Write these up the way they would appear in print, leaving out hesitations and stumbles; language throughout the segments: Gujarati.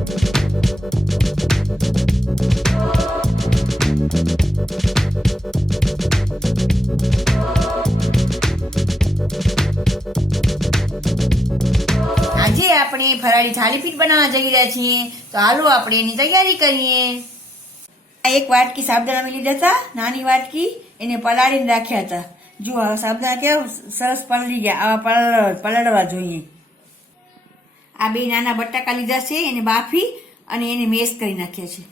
આજે આપણે ફરાળી થાલીપીઠ બનાવવા જઈ રહ્યા છીએ, તો હાલો આપણે એની તૈયારી કરીએ. એક વાટકી સાબુદાણા મેં લીધા હતા, નાની વાટકી, એને પલાળીને રાખ્યા હતા. જો સાબુદાણા કેવા સરસ પલળી ગયા, આવા પલળવા જોઈએ. આ બે નાના બટાકા લીધા છે, એને બાફી અને એને મેશ કરી નાખ્યા છે.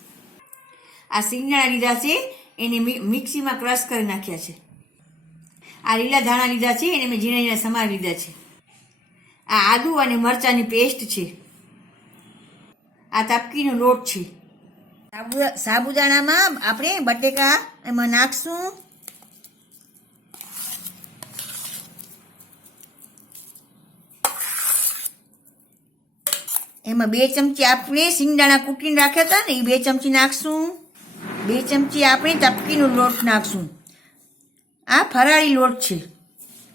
આ સિંગદાણા લીધા છે, એને મિક્સીમાં ક્રશ કરી નાખ્યા છે. આ લીલા ધાણા લીધા છે, એને મેં ઝીણા ઝીણા સમારી લીધા છે. આ આદુ અને મરચાંની પેસ્ટ છે. આ તપકીનો લોટ છે. સાબુદાણામાં આપણે બટેકા એમાં નાખશું. એમાં 2 ચમચી આપણે સિંગદાણા કૂટીને રાખ્યા હતા ને, એ 2 ચમચી નાખશું. 2 ચમચી આપણે તપકીનો લોટ નાખશું. આ ફરાળી લોટ છે.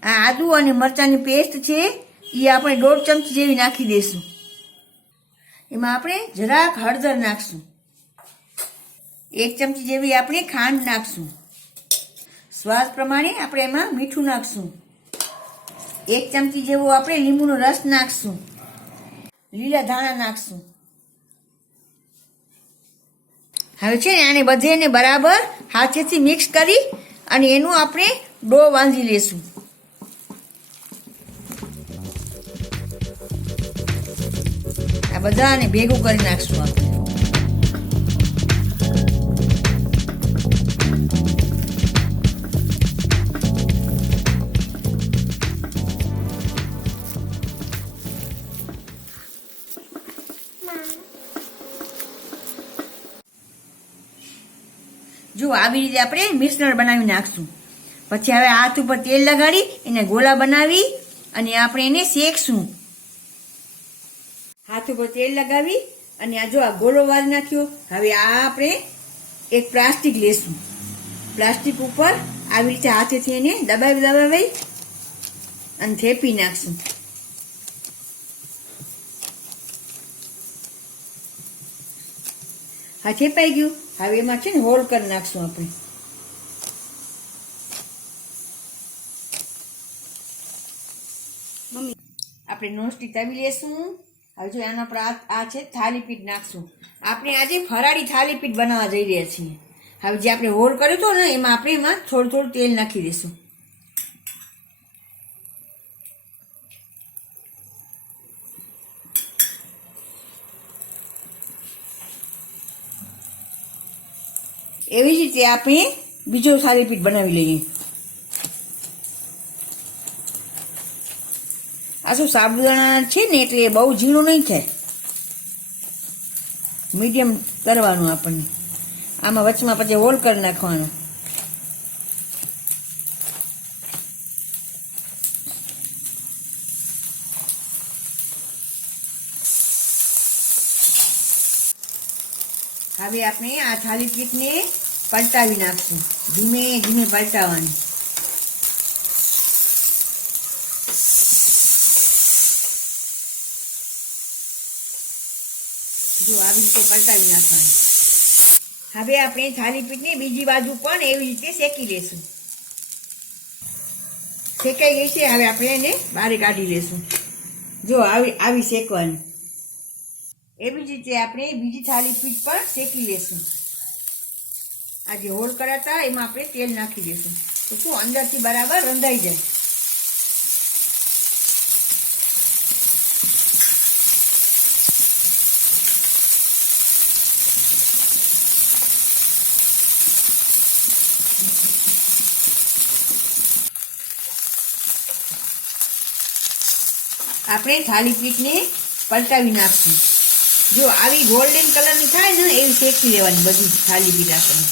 આ આદુ અને મરચાંની પેસ્ટ છે, એ આપણે 1.5 ચમચી જેવી નાખી દઈશું. એમાં આપણે જરાક હળદર નાખશું. 1 ચમચી જેવી આપણે ખાંડ નાખશું. સ્વાદ પ્રમાણે આપણે એમાં મીઠું નાખશું. 1 ચમચી જેવો આપણે લીંબુનો રસ નાખશું. લીલા ધાણા નાખશું. હવે છે ને આને બધેને બરાબર હાથેથી મિક્સ કરી અને એનું આપણે ડો બાંધી લેશું. આ બધાને ભેગું કરી નાખશું આપણે. જો આવી રીતે આપણે મિશ્રણ બનાવી નાખશું. પછી હવે હાથ ઉપર તેલ લગાડી એને ગોળા બનાવી અને આપણે એને શેકશું. હાથ ઉપર તેલ લગાવી અને આ જો આ ગોળો વાળી નાખ્યો. હવે આ આપણે એક પ્લાસ્ટિક લેશું. પ્લાસ્ટિક ઉપર આવી રીતે હાથેથી એને દબાવી અને થેપી નાખશું. હા, થેપાઈ ગયું. હવે એમાં છે ને હોલ કરી નાખશું આપણે. આપણે નોનસ્ટિક તવી લેશું. હવે જો આના પર આ છે થાલીપીઠ નાખશું. આપણે આજે ફરાળી થાલીપીઠ બનાવવા જઈ રહ્યા છીએ. હવે જે આપણે હોલ કર્યો હતો ને, એમાં આપણે એમાં થોડું થોડું તેલ નાખી દઈશું. એવી જ રીતે આપણે બીજો થાલીપીઠ બનાવી લઈએ. આ શું સાબુદાણા છે ને, એટલે બહુ ઝીણું નહીં થાય, મીડિયમ કરવાનું આપણને. આમાં વચમાં પછી હોલ કરી નાખવાનો. હવે આપણે આ થાલીપીઠને પલટાવી નાખશું. ધીમે ધીમે પલટાવવાની. જો આવી રીતે પલટાવી નાખવાની. હવે આપણે થાલીપીઠને બીજી બાજુ પણ એવી રીતે શેકી લેશું. શેકાઈ ગઈ છે. હવે આપણે એને બહાર કાઢી લેશું. જો આવી શેકવાની. એવી જ રીતે આપણે બીજી થાલીપીઠ પણ શેકી લેશું. આ જે હોલ કર્યા હતા એમાં આપણે તેલ નાખી દઈશું, તો શું અંદરથી બરાબર રંધાઈ જાય. આપણે થાલીપીઠને પલટાવી નાખશું. જો આવી ગોલ્ડન કલરની થાય ને એવી શેકી લેવાની બધી થાલીપીઠ. આપણને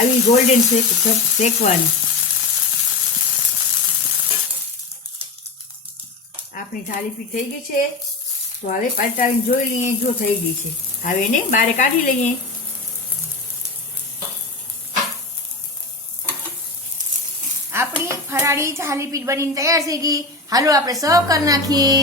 આવી ગોલ્ડન શેકવાની. આપણી થાલીપીઠ થઈ ગઈ છે, તો હવે પલટાવીને જોઈ લઈએ. જો થઈ ગઈ છે, હવે એને બહાર કાઢી લઈએ. આપણી ફરાળી થાલીપીઠ બનીને તૈયાર થઈ ગઈ. હાલો આપણે સર્વ કરી નાખીએ.